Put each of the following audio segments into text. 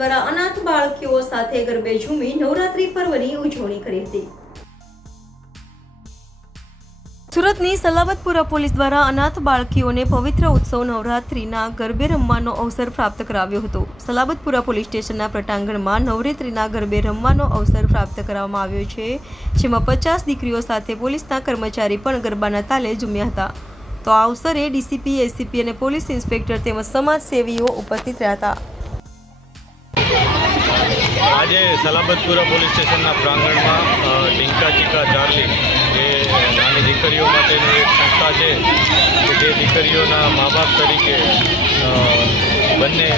દ્વારા અનાથ બાળકીઓ સાથે ગરબે ઝૂમી નવરાત્રી પર્વની ઉજવણી કરી હતી। સુરતની સલાબતપુરા પોલીસ દ્વારા અનાથ બાળકીઓને પવિત્ર ઉત્સવ નવરાત્રિના ગરબે રમવાનો અવસર પ્રાપ્ત કરાવ્યો હતો। સલાબતપુરા પોલીસ સ્ટેશનના પ્રટાંગણમાં નવરાત્રિના ગરબે રમવાનો અવસર પ્રાપ્ત કરવામાં આવ્યો છે, જેમાં 50 દીકરીઓ સાથે પોલીસના કર્મચારી પણ ગરબાના તાલે ઝૂમ્યા હતા। તો આ અવસરે ડીસીપી, એસીપી અને પોલીસ ઇન્સ્પેક્ટર તેમજ સમાજસેવીઓ ઉપસ્થિત રહ્યા હતા। આજે સલાબતપુરા પોલીસ સ્ટેશનના પ્રાંગણમાં ઢીંકા ચીકા ચાર્લી જે નાની દીકરીઓ માટેની એક સંસ્થા છે કે જે દીકરીઓના મા બાપ તરીકે બંને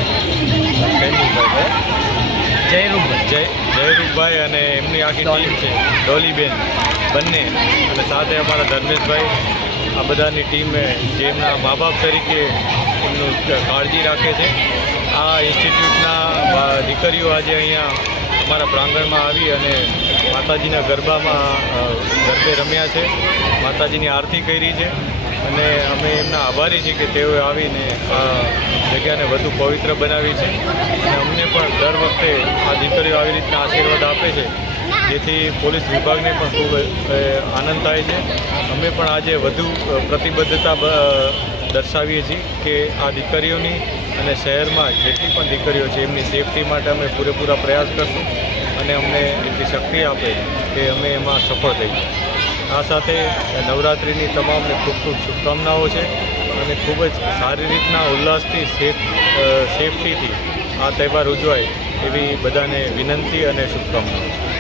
જયરૂપભાઈ અને એમની આખી ટીમ છે, ડોલીબેન બંને, અને સાથે અમારા ધર્મેશભાઈ, આ બધાની ટીમે જેમના મા બાપ તરીકે એમનું કાળજી રાખે છે। આ ઇન્સ્ટિટ્યૂટના દીકરીઓ આજે અહીંયા અમારા પ્રાંગણમાં આવી અને માતાજીના ગરબામાં ગરબે રમ્યા છે, માતાજીની આરતી કરી છે, અને અમે એમના આભારી છીએ કે તેઓએ આવીને આ જગ્યાને વધુ પવિત્ર બનાવી છે। અને અમને પણ દર વખતે આ દીકરીઓ આવી રીતના આશીર્વાદ આપે છે, જેથી પોલીસ વિભાગને પણ ખૂબ આનંદ થાય છે। અમે પણ આજે વધુ પ્રતિબદ્ધતા દર્શાવીએ છીએ કે આ દીકરીઓની અને શહેરમાં જેટલી પણ દીકરીઓ છે એમની સેફટી માટે અમે પૂરેપૂરા પ્રયાસ કરશું, અને અમને એટલી શક્તિ આપે કે અમે એમાં સફળ થઈએ। આ સાથે નવરાત્રિની તમામને ખૂબ ખૂબ શુભકામનાઓ છે, અને ખૂબ જ સારી રીતના ઉલ્લાસથી સેફટીથી આ તહેવાર ઉજવાય એવી બધાને વિનંતી અને શુભકામનાઓ છે।